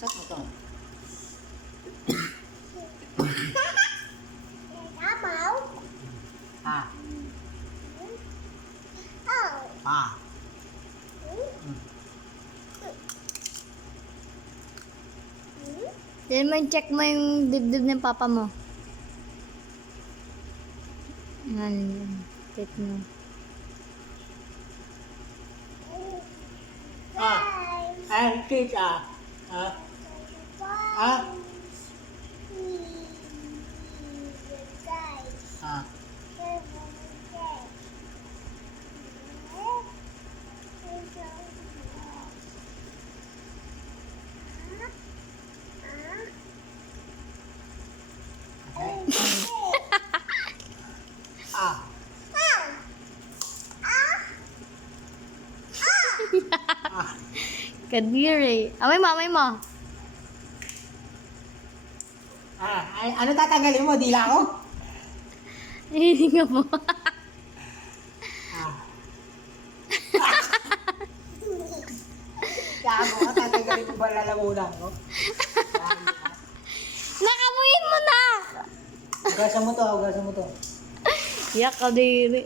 Chat mo to. Ha. Ha. Then mo check mo yung dibdib ng papa mo. Yan. Check mo. Ah. Ay, tita. Ha. Ha. Ha. Ah. Ah. Kadiri. Amay mo, amay mo. Ah. Ay, ano tatanggalin mo? Dila ko? Hindi nga mo. Ah. Gago ka, tatanggalin ko ba lalamunan ko? Nakamuin mo na! Hugasan mo to, hugasan mo to. Yak, kadiri.